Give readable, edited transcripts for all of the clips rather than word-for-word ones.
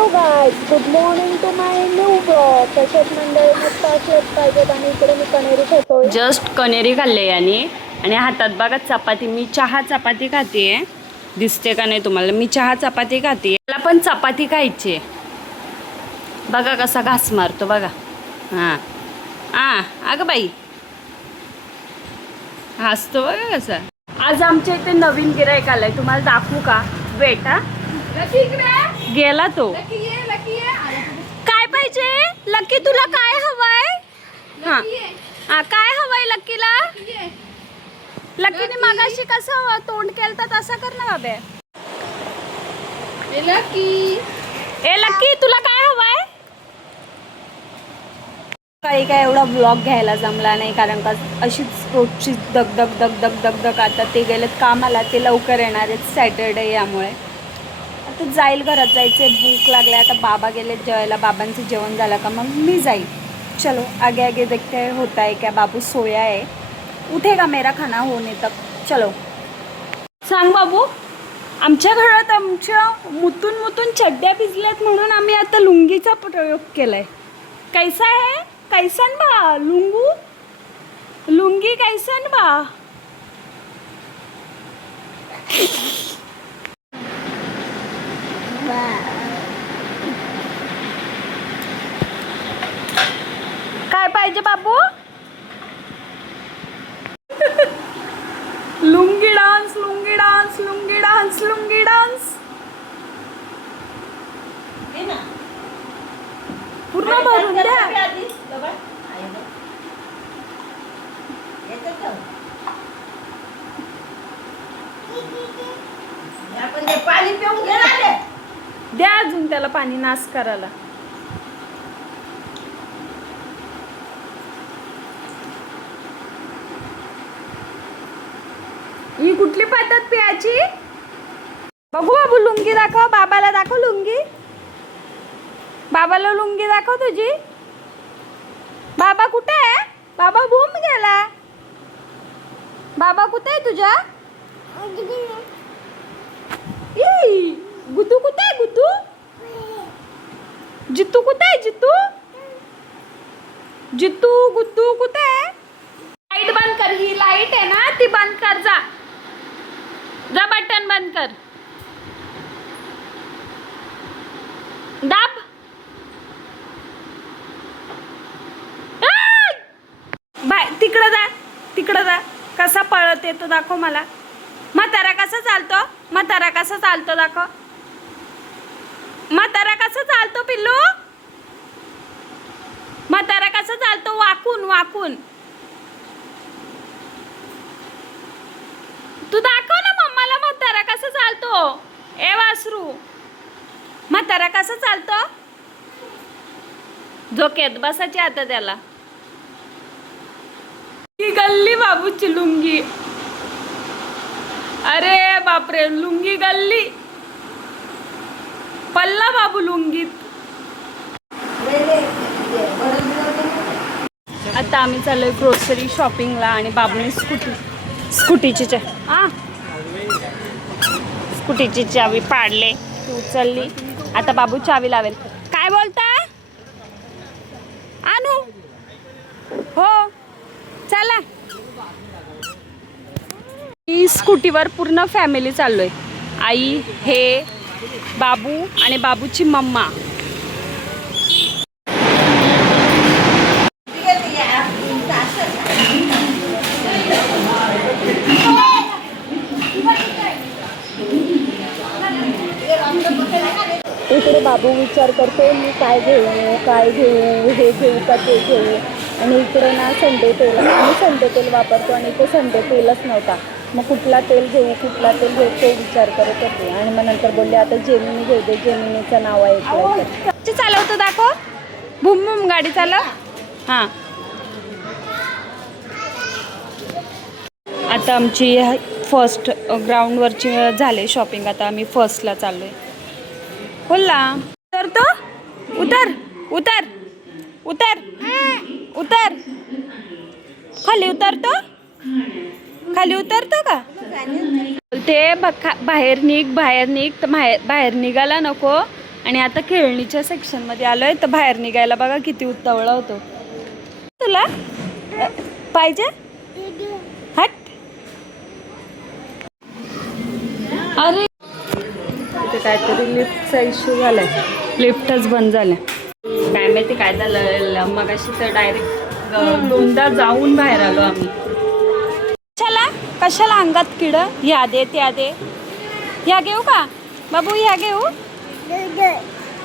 Hello guys, good morning to my new blog. तसेच मंडळी मस्त असलेच पाहिजेत. आणि इकडे मी कणेरी खातोय. जस्ट कणेरी खाल्ले याने. आणि हातात बघा चपाती. मी चहा चपाती खाते. दिसते का नाही तुम्हाला? मी चहा चपाती खाते. मला पण चपाती खायची. बघा कसा घास मारतो बघा. हां हां, अगं बाई हसतो बघा कसा. आज आमच्या इथे नवीन गिराईक आलाय. तुम्हाला दाखवू का? वेट हा. गेला तो. काय पाहिजे लकी? तुला काय हवंय? हा, काय हवंय लकीला? लकीने मगाशी कसं तोंड केलं तर तसं कर ना बाबे. ए लकी, तुला काय हवंय? काही काय एवढा ब्लॉग घ्यायला जमला नाही, कारण का अशीच रोजची दगदग दगदग दगदग. आता ते गेलेत कामाला, ते लवकर येणार आहेत सॅटरडे, यामुळे आता जाईल. घरात जायचे, भूक लागले. आता बाबा गेले जेवायला. बाबांचं जेवण झालं का मग मी जाईल. चलो आगे आगे देखते हैं होता है क्या. बाबू सोया है, उठेगा मेरा खाना होने तक. चलो सांग बाबू. आमच्या घरात आमच्या मुतून मुतून चड्ड्या भिजल्यात, म्हणून आम्ही आता लुंगीचा प्रयोग केलाय. कैसा है? कैसन बा लुंगू? लुंगी कैसन बा? काय पाहिजे बाबू? Lungi dance, lungi dance, lungi dance, lungi dance. पूर्ण भरून द्या. द्या अजून त्याला पाणी नाश करायला. ही कुठली पद्धत प्यायची? बघू बाबू, लुंगी दाखव. बाबाला दाखव लुंगी. बाबाला लुंगी दाखव तुझी. बाबा कुठे आहे? बाबा बूम गेला. बाबा कुठे आहे तुझ्या? गुतू कुठे आहे? गुतू. जितू कुठे आहे? जितू. जितू गुतू कुठे आहे? लाईट बंद कर. ही लाईट आहे ना, ती बंद कर. जा जा, बटन बंद कर. दाब. बाय, तिकडं जा, तिकडं जा. कसा पळत येतो दाखव मला. म्हातारा कसा चालतो? म्हातारा कसा चालतो दाखव. म्हातारा कसा चालतो पिल्लू? म्हातारा कसा चालतो? वाकून वाकून. तू दाखव ना मम्माला म्हातारा कसा चालतो. ए वासरू, म्हातारा कसा चालतो? झोक्यात बसायची आता त्याला. ही गल्ली बाबूची लुंगी. अरे बापरे, लुंगी गल्ली. पल्ला बाबू लुंगीत. आता आम्ही चाललोय ग्रोसरी शॉपिंगला. आणि बाबूने स्कूटीची स्कूटीची चावी पाडले. ती उचलली. आता बाबू चावी लावेल. काय बोलता? आणू? हो चला. ही स्कूटीवर पूर्ण फॅमिली चाललोय. आई, हे बाबू आणि बाबूची मम्मा. इकडे बाबू विचार करतो मी काय घेऊ, काय घेऊ, हे घेऊ का ते घेऊ. आणि इकडे ना संडे तेल, आम्ही संडे तेल वापरतो आणि इथे संडे तेलच नव्हता. मग कुठला तेल घेऊ, कुठला तेल घेऊ, तो विचार करत होते. आणि मग नंतर बोलले आता जेमिनी घेऊ दे, जेमिनीचं नाव ऐकलं. चालवतो दाखव. बुम बुम गाडी चालव. हां, आता आमची फर्स्ट ग्राउंडवरची झाले शॉपिंग. आता आम्ही फर्स्टला चाललो आहे. बोलला उतरतो. उतर उतर उतर उतर. खाली उतरतो. खाली उतरतो का? बोलते बाहेर निघ, बाहेर निघ. तर बाहेर निघाला नको. आणि आता खेळणीच्या सेक्शनमध्ये आलोय तर बाहेर निघायला बघा किती उतावळा होतो. तुला पाहिजे हट. अरे इथे काहीतरी लिफ्टचा इश्यू झालाय, लिफ्टच बंद झालं. काय माहिती काय झालं, मग अशी तर डायरेक्ट दोनदा जाऊन बाहेर आलो आम्ही. कशाला अंगात किड. ह्या दे त्या दे. ह्या घेऊ का बाबू, ह्या घेऊ.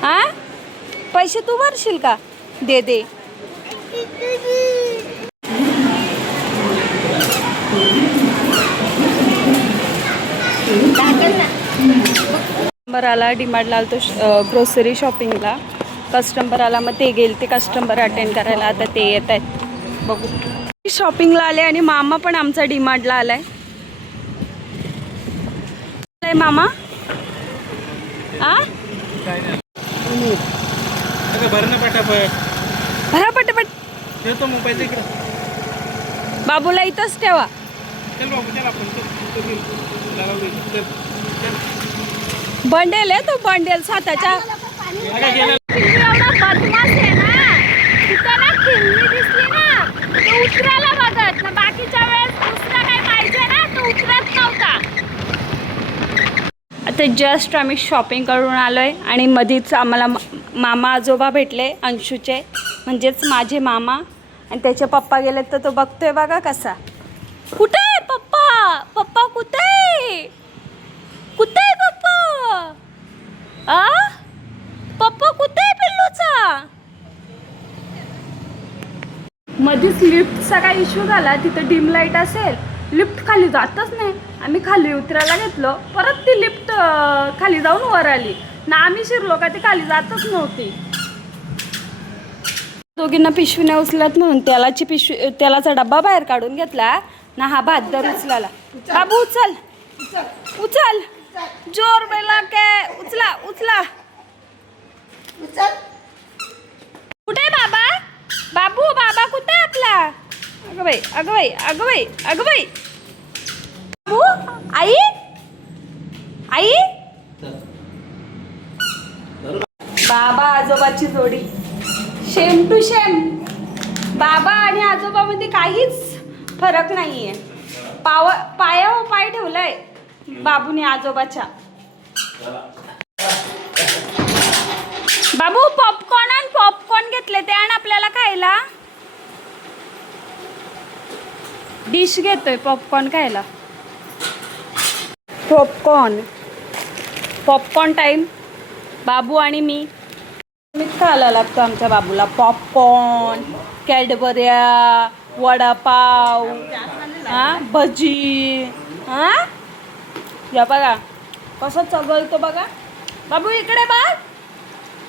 हा पैसे तू भरशील का. दे दे. कस्टमर आला डीमार्टला आला तो ग्रोसरी शॉपिंगला. कस्टमर आला मग ते गेल ते कस्टमर अटेंड करायला. आता ते येत आहेत बघू. शॉपिंगला आले आणि मामा पण आमचा डीमार्टला आलाय. मामा भरा पटापट. बाबूला इथंच ठेवा. बंडेल आहे तो, बंडेल स्वतःच्या. एवढा बदमाश आहे ना, तिथं ना खिल्ली दिसली ना तो उतरायला बघत ना. बाकीच्या वेळेस दुसरा काय पाहिजे ना तो उतरत नव्हता. आता जस्ट आम्ही शॉपिंग करून आलोय आणि मधीच आम्हाला मामा आजोबा भेटले अंशूचे, म्हणजेच माझे मामा. आणि त्याचे पप्पा गेले तर तो बघतोय बघा कसा. कुठे आहे पप्पा. पप्पा कुठे आहे. कुठे आहे पप्पा. पप्पा कुठे आहे पिल्लूचा. मधीच लिफ्टचा काय इश्यू झाला. तिथं डिम लाईट असेल, लिफ्ट खाली जातच नाही. आम्ही खाली उतरायला घेतलो, परत ती लिफ्ट खाली जाऊन वर आली ना. आम्ही शिरलो का ती खाली जातच नव्हती. दोघींना पिशवी नाही उचलत म्हणून तेलाचा डब्बा बाहेर काढून घेतला ना. हा भात दर उचलाला. बाबू उचल उचल. जोर बेला के उचला उचला. कुठे बाबा. बाबू बाबा कुठे आपला. अगं बाई अगं बाई अगं बाई अगं बाई. बाबू आई आई. बाबा आजोबाची जोडी शेम टू शेम. बाबा आणि आजोबामध्ये काहीच फरक नाहीये. पायावर पाय ठेवलाय बाबूने आजोबाच्या. बाबू पॉपकॉर्न आणि पॉपकॉर्न घेतले ते आण आपल्याला खायला. डिश घेतोय पॉपकॉर्न खायला. Popcorn popcorn time. बाबू आणि मीच खायला लागतो आमच्या बाबूला. पॉपकॉर्न, कॅडबऱ्या, वडापाव, भजी. या बघा कसं चगलतो बघा. बाबू इकडे बघ.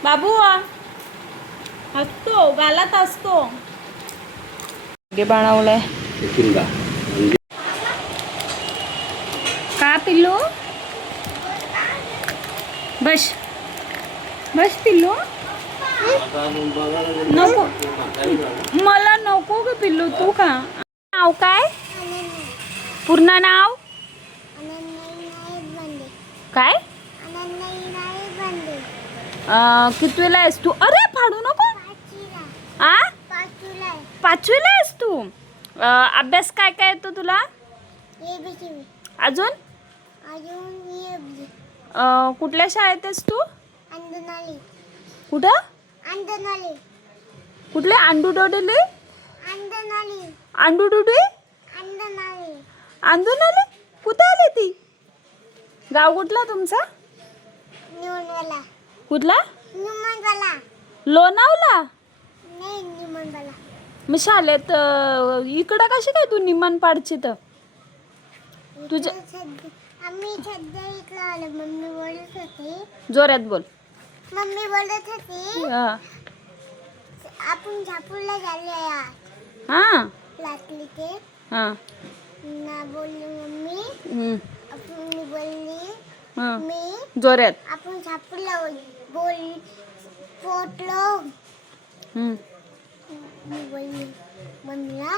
बाबू हसतो, गालात असतो. बनवलंय का पिल्लू. बस बस पिल्लू. नको मला नको ग पिल्लू. तू का. नाव काय. पूर्ण नाव काय. कितवीला आहेस तू. अरे फाडू नको. पाचवीला आहेस तू. अभ्यास काय काय येतो तुला. अजून कुठल्या शाळेत आहेस तू. कुठं. कुठले. अंडूडोडली. अंडूडुडी. अंदुनाली. कुठं आली ती. गाव कुठला तुमचा. कुठला. लोणावला. मग शाळेत इकडं कशी काय तू निमनपाडची तर. तुझ्या मम्मी बोलत होती. जोरात बोल. मम्मी बोलत होती आपण झापूरला गेलो. हां लागली ते. हां ना बोलली मम्मी. आपण बोलली मी जोरात. आपण झापूरला बोलली पोटलो. मी बोलली मम्मीला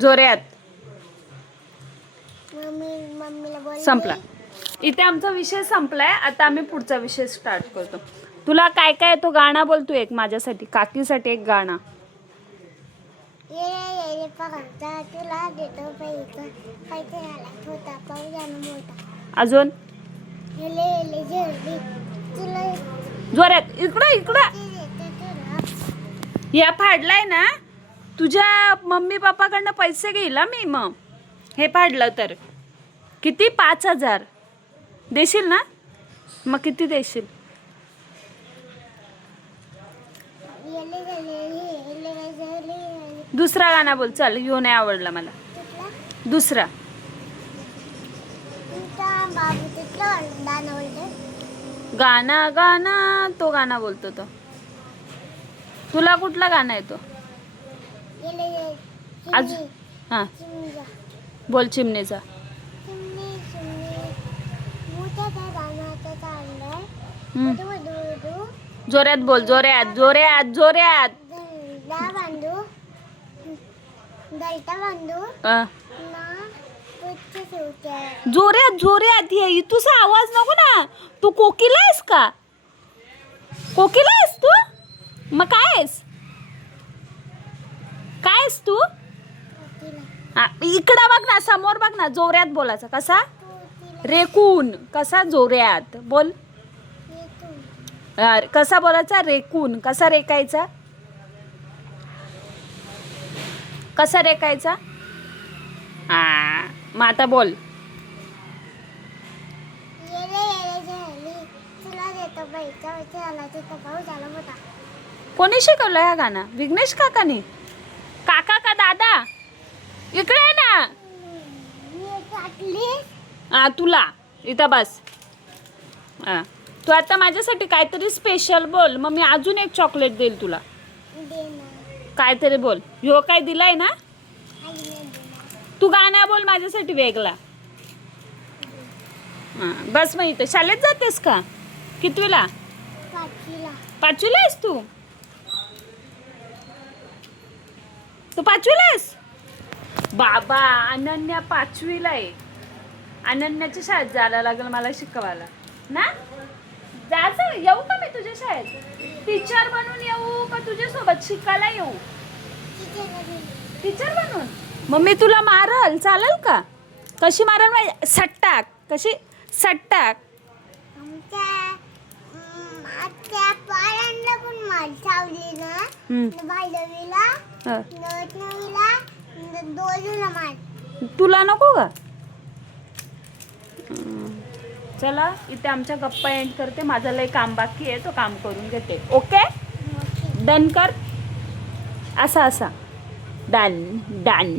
जोरात. मम्मीला बोलली. संपला. इथे आमचा विषय संपलाय. आता आम्ही पुढचा विषय स्टार्ट करतो. तुला काय काय तो गाणं बोलतो एक माझ्यासाठी, काकीसाठी एक गाणं. ये पगारचा तुला देतो पैसा पैसे आला होता पाऊस मोठा. अजून येले जेवली तुला जोरात इकडं इकडं. देतो तुला. या फाडलाय ना तुझ्या मम्मी पप्पाकडनं पैसे घेईल हा मी. मग हे फाडलं तर किती? 5,000 देशील ना? मग किती देशील? येले जेवली दुसरा गाणं बोल. चल, ह्यो नाही आवडला मला. तुला दुसरा तुमचा बाबू तिथलं दाना बोलतो. गाणं गाणं तो गाणं बोलतो तो. तुला कुठला गाणं येतो? येले आज हां चिमजा बोल. चिमणीचा. चिमणी मोठ्या त्या दानाचं चाललंय हम्म. वधू जोरात बोल. जोरात जोरात जोरात. दलता बांधू अं. ना पुढचे शिवत्या. जोरात जोरात. ये तुझा आवाज नको ना. तू कोकिला आहेस का? कोकिला आहेस तू? मग काय आहेस? काय आहेस तू? हा, इकडं बघ ना, समोर बघ ना. जोरात बोलायचं. कसा? रेकून. कसा? जोरात बोल. कसा बोलायचा? रेकून. कसा रेकायचा? कसा रेकायचा? हा, मग आता बोल. येले झाली तुला देतो पैसा पैसे आला तिथं पाऊस आला मोठा. कोणी शिकवलं हा गाणं? विघ्नेश काकानी? काका का दादा? इकडे आहे ना. मी काटली हा, तुला इथं बस. हा, तू आता माझ्यासाठी काहीतरी स्पेशल बोल. मग मी अजून एक चॉकलेट देईल तुला. देणार काहीतरी बोल. ह्यो काय दिलाय ना? आई देणार तू गाणं बोल माझ्यासाठी वेगळा. हा, बस. मग इथं शाळेत जातेस का? कितवीला? पाचीला 5वीला आहेस तू? तू 5वीला आहेस? बाबा, अनन्या 5वीला आहे. अनन्याच्या शाळेत जायला लागेल मला शिकवायला ना. जायचं. येऊ का मी तुझ्या शाळेत? टीचर बनून येऊ का तुझ्यासोबत शिकायला येऊ? टीचर बनून. मग मी तुला मारल, चालेल का? कशी मारल माहिती? सट्टाक. कशी? सट्टाक. आमच्या पायांना पण माल चावली ना. भाईला हं. नववीला दोनला माल. तुला नको का? चला, इथे आमच्या गप्पा एंड करते. माझं लय काम बाकी आहे, तो काम करून घेते. ओके, डन कर. असा असा. Done done.